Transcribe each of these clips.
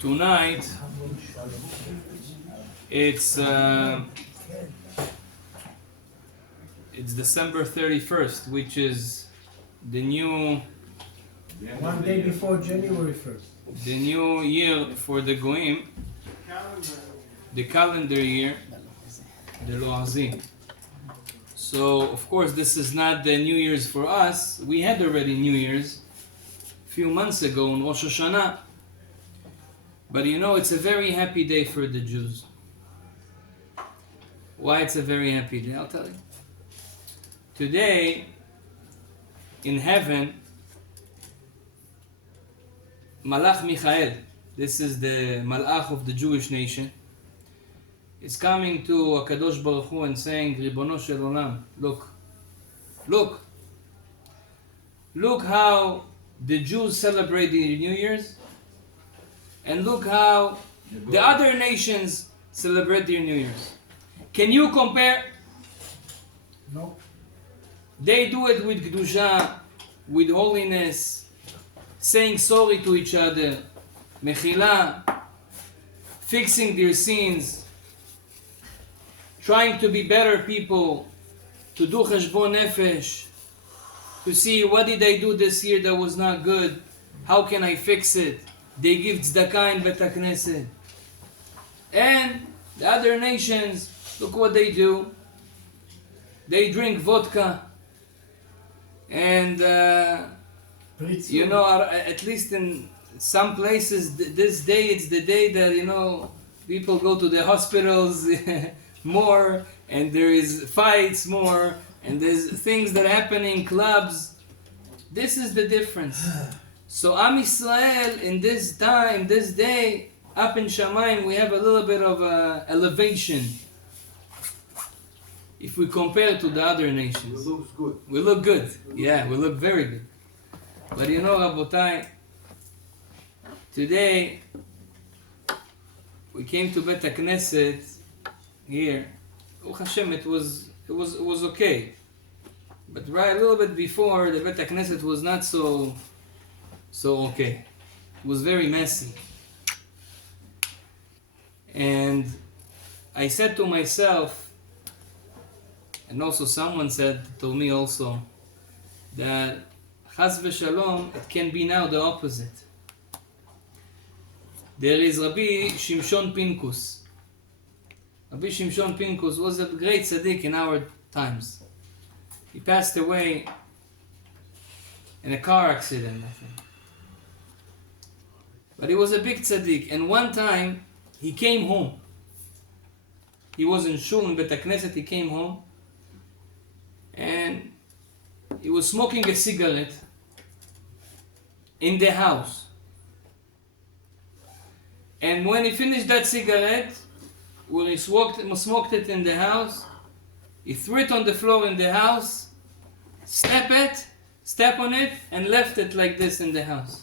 Tonight it's December 31st, which is the new one day before January 1st. The new year for the Goim, the calendar year, the Loazi. So of course this is not the New Year's for us. We had already New Year's a few months ago in Rosh Hashanah. But you know, it's a very happy day for the Jews. Why it's a very happy day? I'll tell you. Today, in heaven, Malach Michael, this is the Malach of the Jewish nation, is coming to HaKadosh Baruch Hu and saying, Ribono Shel Olam, look how the Jews celebrate the New Year's, and look how the other nations celebrate their New Year's. Can you compare? No. They do it with Kedusha, with holiness, saying sorry to each other, Mechila, fixing their sins, trying to be better people, to do Cheshbon Nefesh, to see what did I do this year that was not good, how can I fix it. They give tzedakah in Bet HaKnesset. And the other nations, look what they do. They drink vodka. And, you know, at least in some places, this day, it's the day that, you know, people go to the hospitals more, and there is fights more, and there's things that happen in clubs. This is the difference. So Am Yisrael, in this time, this day, up in Shamayim, we have a little bit of elevation. If we compare to the other nations. We look good. We look good. Yeah, we look very good. But you know, Rabotai, today, we came to Bet HaKnesset here. Baruch Hashem, it was okay. But right a little bit before, the Bet HaKnesset was not so okay. It was very messy. And I said to myself, and also someone said to me also, that Chas v'Shalom, it can be now the opposite. There is Rabbi Shimshon Pinkus. Rabbi Shimshon Pinkus was a great tzaddik in our times. He passed away in a car accident, I think. But he was a big tzaddik, and one time he came home. He was in shul in Bet HaKnesset, he came home, and he was smoking a cigarette in the house. And when he finished that cigarette, when he smoked it in the house, he threw it on the floor in the house, step on it, and left it like this in the house.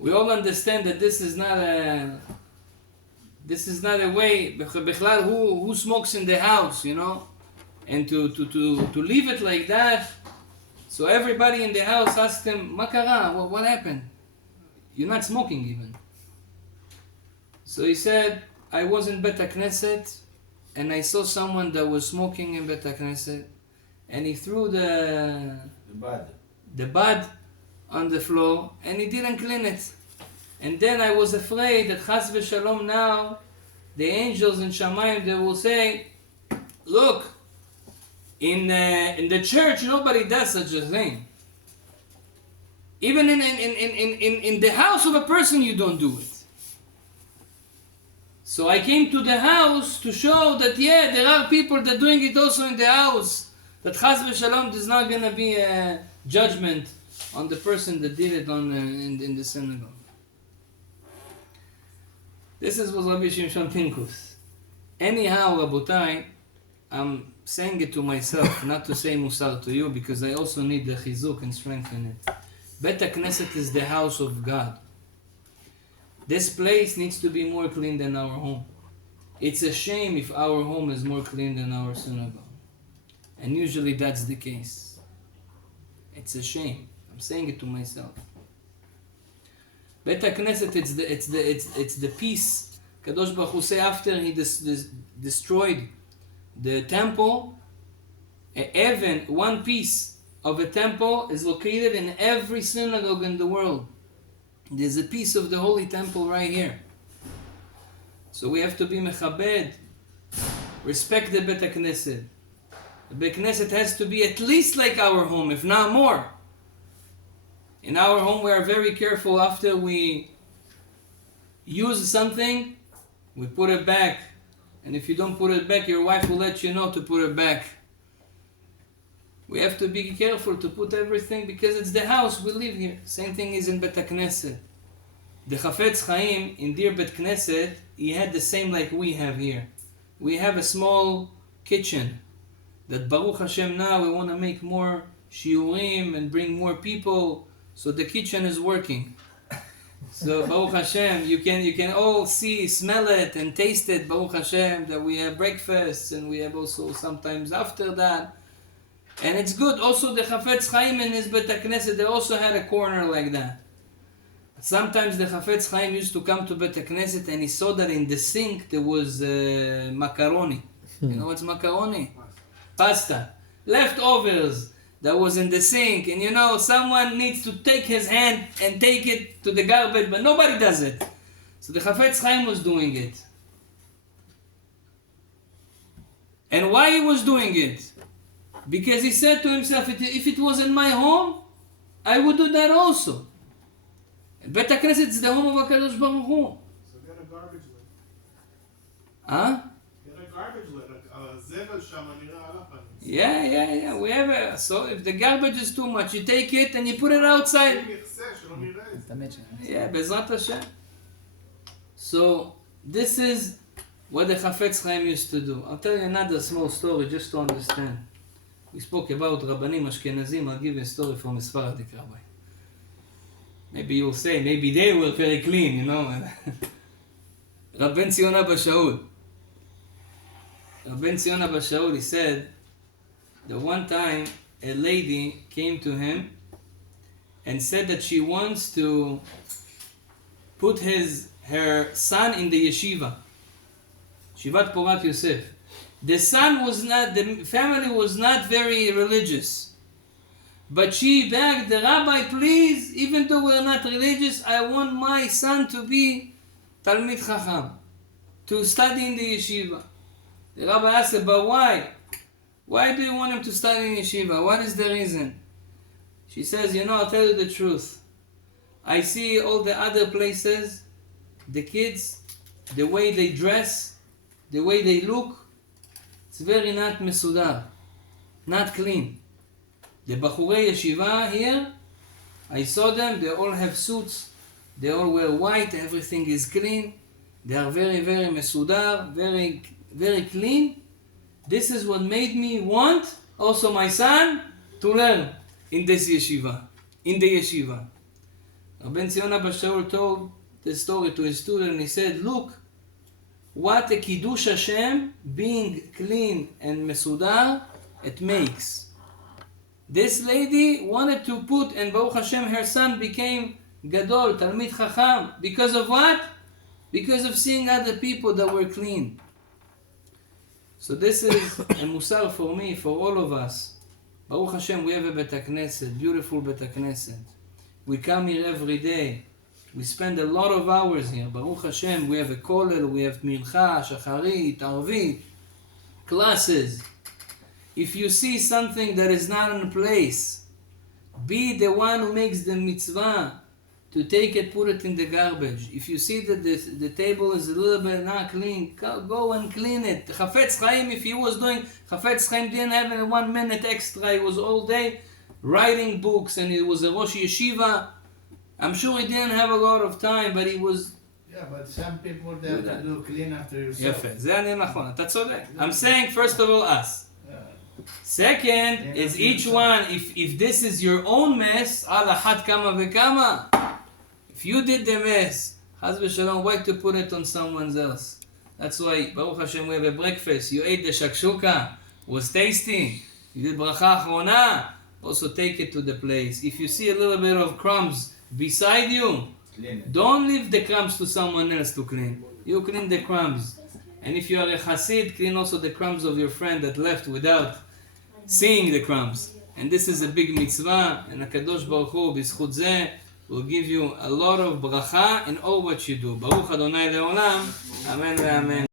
We all understand that this is not a way. Bechlal, who smokes in the house, you know, and to leave it like that. So everybody in the house asked him, "Makara, what happened? You're not smoking even." So he said, "I was in Bet HaKnesset, and I saw someone that was smoking in Bet HaKnesset, and he threw the bud on the floor, and he didn't clean it. And then I was afraid that Chas v'Shalom now, the angels in Shamayim, they will say, look, in the church nobody does such a thing. Even in the house of a person you don't do it. So I came to the house to show that yeah, there are people that are doing it also in the house. That Chas v'Shalom, there's not going to be a judgment on the person that did it in the synagogue." This was Rabbi Shimshon Pinkus. Anyhow, Rabotai, I'm saying it to myself, not to say Musar to you, because I also need the chizuk and strength in it. Bet HaKnesset is the house of God. This place needs to be more clean than our home. It's a shame if our home is more clean than our synagogue. And usually that's the case. It's a shame. I'm saying it to myself. Bet HaKnesset, it's the peace. Kadosh Baruch Hu say after he destroyed the temple, even one piece of a temple is located in every synagogue in the world. There's a piece of the holy temple right here. So we have to be mechabed, respect the Bet HaKnesset. The Bet HaKnesset has to be at least like our home, if not more. In our home we are very careful after we use something, we put it back. And if you don't put it back, your wife will let you know to put it back. We have to be careful to put everything because it's the house we live here. Same thing is in Bet HaKnesset. The Chafetz Chaim in their Bet Knesset, he had the same like we have here. We have a small kitchen that Baruch Hashem now we want to make more shiurim and bring more people, so the kitchen is working. So Baruch Hashem, you can all see, smell it and taste it, Baruch Hashem, that we have breakfasts and we have also sometimes after that. And it's good. Also the Chafetz Chaim in his Bet HaKnesset, they also had a corner like that. Sometimes the Chafetz Chaim used to come to Bet HaKnesset and he saw that in the sink there was macaroni. You know what's macaroni? Pasta. Leftovers that was in the sink. And you know, someone needs to take his hand and take it to the garbage, but nobody does it. So the Chafetz Chaim was doing it. And why he was doing it? Because he said to himself, if it was in my home, I would do that also. Bet HaKnesset is the home of HaKadosh Baruch Hu. So get a garbage lid. Huh? Get a garbage lid. זבל שם נראה על הפנים. Yeah. We have a, so if the garbage is too much, you take it and you put it outside. שלא נראה את זה. Yeah, Bezrat Hashem. So this is what the Chafetz Chaim used to do. I'll tell you another small story just to understand. We spoke about Rabbanim Ashkenazim. I'll give you a story from a Sephardic rabbi. Maybe you'll say, maybe they were very clean, you know. Rabben Zion Abba Shaul. Rabben Zion Abba Shaul, he said that one time a lady came to him and said that she wants to put her son in the yeshiva. Shivat Porat Yosef. The family was not very religious. But she begged the rabbi, please, even though we're not religious, I want my son to be Talmid Chacham, to study in the yeshiva. The rabbi asked her, but why? Why do you want him to study in yeshiva? What is the reason? She says, I'll tell you the truth. I see all the other places, the kids, the way they dress, the way they look, it's very not mesudar, not clean. The Bachurei Yeshiva here, I saw them, they all have suits, they all wear white, everything is clean, they are very, very mesudar, very, very clean. This is what made me want also my son to learn in this yeshiva, in the yeshiva. Rabben Zion Abba Shaul told the story to his student, he said, look, what a Kiddush Hashem, being clean and mesudar, it makes. This lady wanted to put, and Baruch Hashem, her son became Gadol, Talmid Chacham. Because of what? Because of seeing other people that were clean. So this is a musar for me, for all of us. Baruch Hashem, we have a Bet HaKnesset, beautiful Bet HaKnesset. We come here every day. We spend a lot of hours here. Baruch Hashem, we have a kollel, we have mincha, shacharit, arvit, classes. If you see something that is not in place, be the one who makes the mitzvah to take it, put it in the garbage. If you see that the table is a little bit not clean, go and clean it. Chafetz Chaim, if he was doing, Chafetz Chaim didn't have a 1 minute extra. He was all day writing books and he was a Rosh Yeshiva. I'm sure he didn't have a lot of time, but he was... Yeah, but some people, they have to do clean after yourself. יפה, זה אני נכון, אתה צודק. I'm saying first of all us. Second is each one, if this is your own mess, על אחת כמה וכמה. If you did the mess, חס ושלום, why to put it on someone else? That's why, Baruch Hashem, we have a breakfast. You ate the shakshuka, was tasty. You did bracha אחרונה, also take it to the place. If you see a little bit of crumbs beside you, Don't leave the crumbs to someone else to clean. You clean the crumbs. And if you are a Hasid, clean also the crumbs of your friend that left without seeing the crumbs. And this is a big mitzvah, and HaKadosh Baruch Hu, b'zchut zeh, will give you a lot of bracha in all what you do. Baruch Adonai le'olam. Amen ve'amen.